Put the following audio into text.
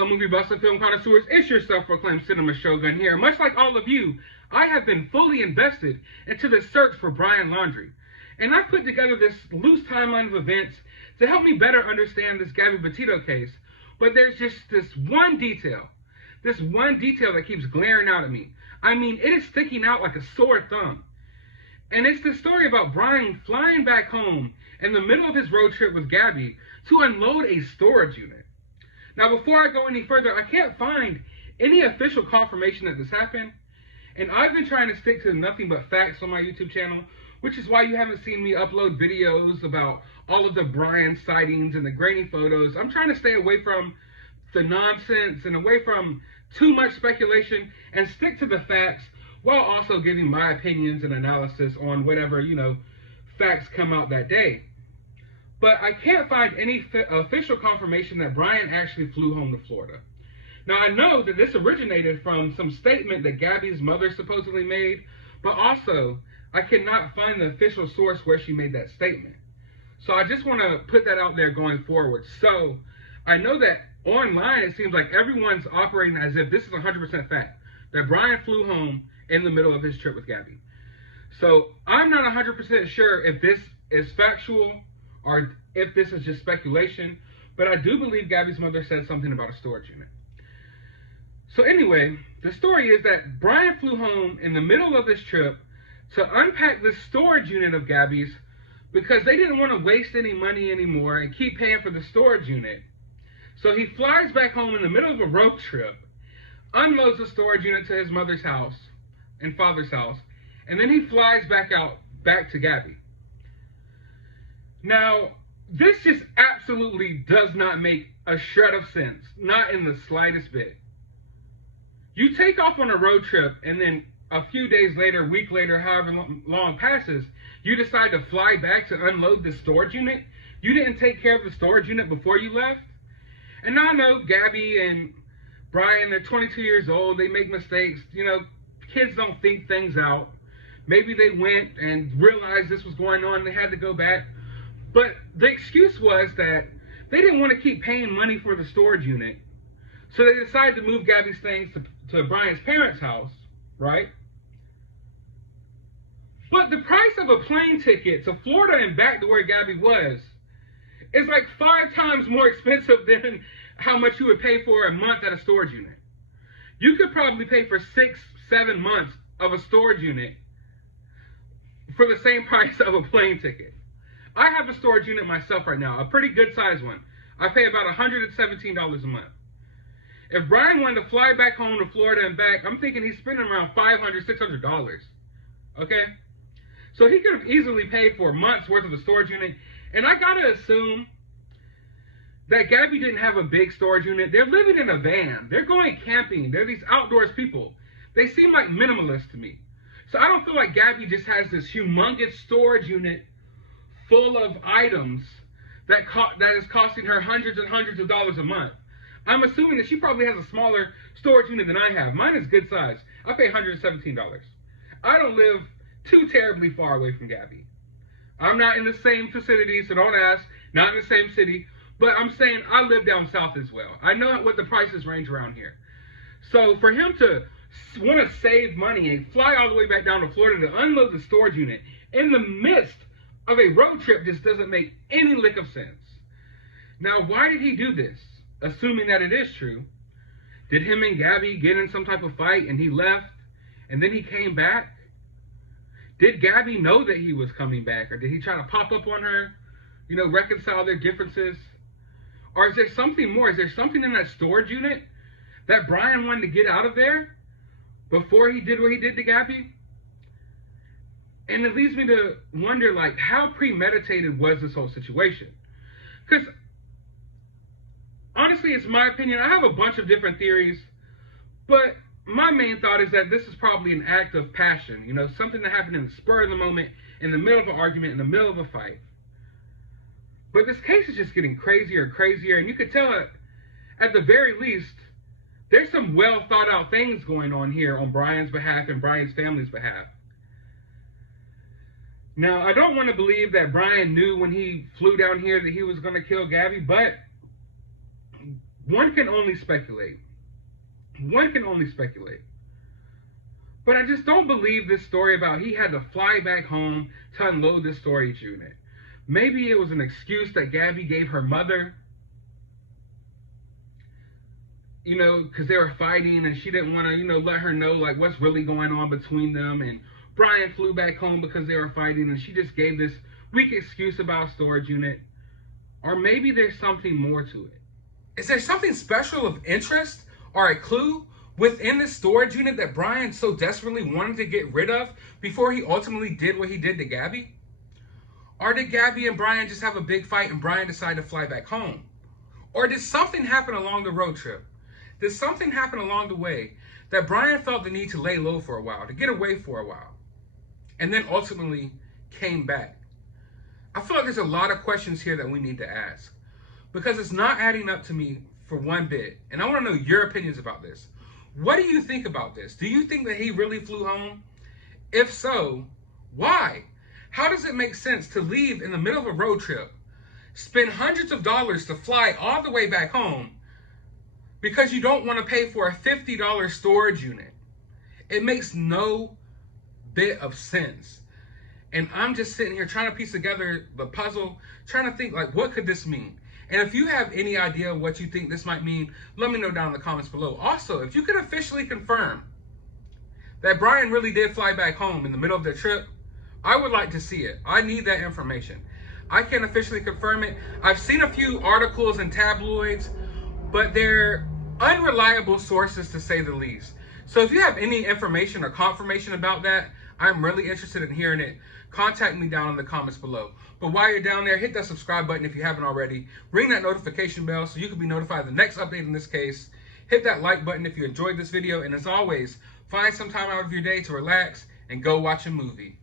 fellow movie buffs and film connoisseurs, it's your self-proclaimed cinema shogun here. Much like all of you, I have been fully invested into the search for Brian Laundrie. And I've put together this loose timeline of events to help me better understand this Gabby Petito case. But there's just this one detail that keeps glaring out at me. I mean, it is sticking out like a sore thumb. And it's the story about Brian flying back home in the middle of his road trip with Gabby to unload a storage unit. Now, before I go any further, I can't find any official confirmation that this happened. And I've been trying to stick to nothing but facts on my YouTube channel, which is why you haven't seen me upload videos about all of the Brian sightings and the grainy photos. I'm trying to stay away from the nonsense and away from too much speculation and stick to the facts while also giving my opinions and analysis on whatever, facts come out that day. But I can't find any official confirmation that Brian actually flew home to Florida. Now, I know that this originated from some statement that Gabby's mother supposedly made, but also I cannot find the official source where she made that statement. So I just want to put that out there going forward. So I know that online it seems like everyone's operating as if this is 100% fact, that Brian flew home in the middle of his trip with Gabby. So I'm not 100% sure if this is factual or if this is just speculation, but I do believe Gabby's mother said something about a storage unit. So anyway, the story is that Brian flew home in the middle of this trip to unpack this storage unit of Gabby's because they didn't want to waste any money anymore and keep paying for the storage unit. So he flies back home in the middle of a road trip, unloads the storage unit to his mother's house and father's house, and then he flies back to Gabby. Now, this just absolutely does not make a shred of sense, not in the slightest bit. You take off on a road trip, and then a few days later, week later, however long passes, you decide to fly back to unload the storage unit. You didn't take care of the storage unit before you left. And now I know Gabby and Brian, they're 22 years old, they make mistakes. Kids don't think things out. Maybe they went and realized this was going on and they had to go back. But the excuse was that they didn't want to keep paying money for the storage unit. So they decided to move Gabby's things to Brian's parents' house, right? But the price of a plane ticket to Florida and back to where Gabby was is like 5 times more expensive than how much you would pay for a month at a storage unit. You could probably pay for 6-7 months of a storage unit for the same price of a plane ticket. I have a storage unit myself right now, a pretty good sized one. I pay about $117 a month. If Brian wanted to fly back home to Florida and back, I'm thinking he's spending around $500, $600. Okay? So he could have easily paid for a month's worth of a storage unit. And I gotta assume that Gabby didn't have a big storage unit. They're living in a van. They're going camping. They're these outdoors people. They seem like minimalists to me. So I don't feel like Gabby just has this humongous storage unit full of items that is costing her hundreds and hundreds of dollars a month. I'm assuming that she probably has a smaller storage unit than I have. Mine is good size. I pay $117. I don't live too terribly far away from Gabby. I'm not in the same vicinity, so don't ask. Not in the same city. But I'm saying I live down south as well. I know what the prices range around here. So for him to want to save money and fly all the way back down to Florida to unload the storage unit in the midst of a road trip just doesn't make any lick of sense. Now, why did he do this? Assuming that it is true. Did him and Gabby get in some type of fight and he left and then he came back? Did Gabby know that he was coming back, or did he try to pop up on her, reconcile their differences? Or is there something more? Is there something in that storage unit that Brian wanted to get out of there before he did what he did to Gabby? And it leads me to wonder, how premeditated was this whole situation? Because honestly, it's my opinion. I have a bunch of different theories, but my main thought is that this is probably an act of passion, something that happened in the spur of the moment, in the middle of an argument, in the middle of a fight. But this case is just getting crazier and crazier, and you could tell it, at the very least, there's some well thought out things going on here on Brian's behalf and Brian's family's behalf. Now, I don't want to believe that Brian knew when he flew down here that he was going to kill Gabby, but One can only speculate. One can only speculate. But I just don't believe this story about he had to fly back home to unload this storage unit. Maybe it was an excuse that Gabby gave her mother, because they were fighting and she didn't want to, let her know like what's really going on between them. And Brian flew back home because they were fighting and she just gave this weak excuse about a storage unit. Or maybe there's something more to it. Is there something special of interest or a clue within the storage unit that Brian so desperately wanted to get rid of before he ultimately did what he did to Gabby? Or did Gabby and Brian just have a big fight and Brian decided to fly back home? Or did something happen along the road trip? Did something happen along the way that Brian felt the need to lay low for a while, to get away for a while, and then ultimately came back? I feel like there's a lot of questions here that we need to ask because it's not adding up to me for one bit. And I want to know your opinions about this. What do you think about this? Do you think that he really flew home? If so, why? How does it make sense to leave in the middle of a road trip, spend hundreds of dollars to fly all the way back home because you don't want to pay for a $50 storage unit? It makes no bit of sense. And I'm just sitting here trying to piece together the puzzle, trying to think like, what could this mean? And if you have any idea what you think this might mean, let me know down in the comments below. Also, if you can officially confirm that Brian really did fly back home in the middle of their trip, I would like to see it. I need that information. I can't officially confirm it. I've seen a few articles in tabloids, but they're unreliable sources to say the least. So if you have any information or confirmation about that, I'm really interested in hearing it. Contact me down in the comments below. But while you're down there, hit that subscribe button if you haven't already. Ring that notification bell so you can be notified of the next update in this case. Hit that like button if you enjoyed this video. And as always, find some time out of your day to relax and go watch a movie.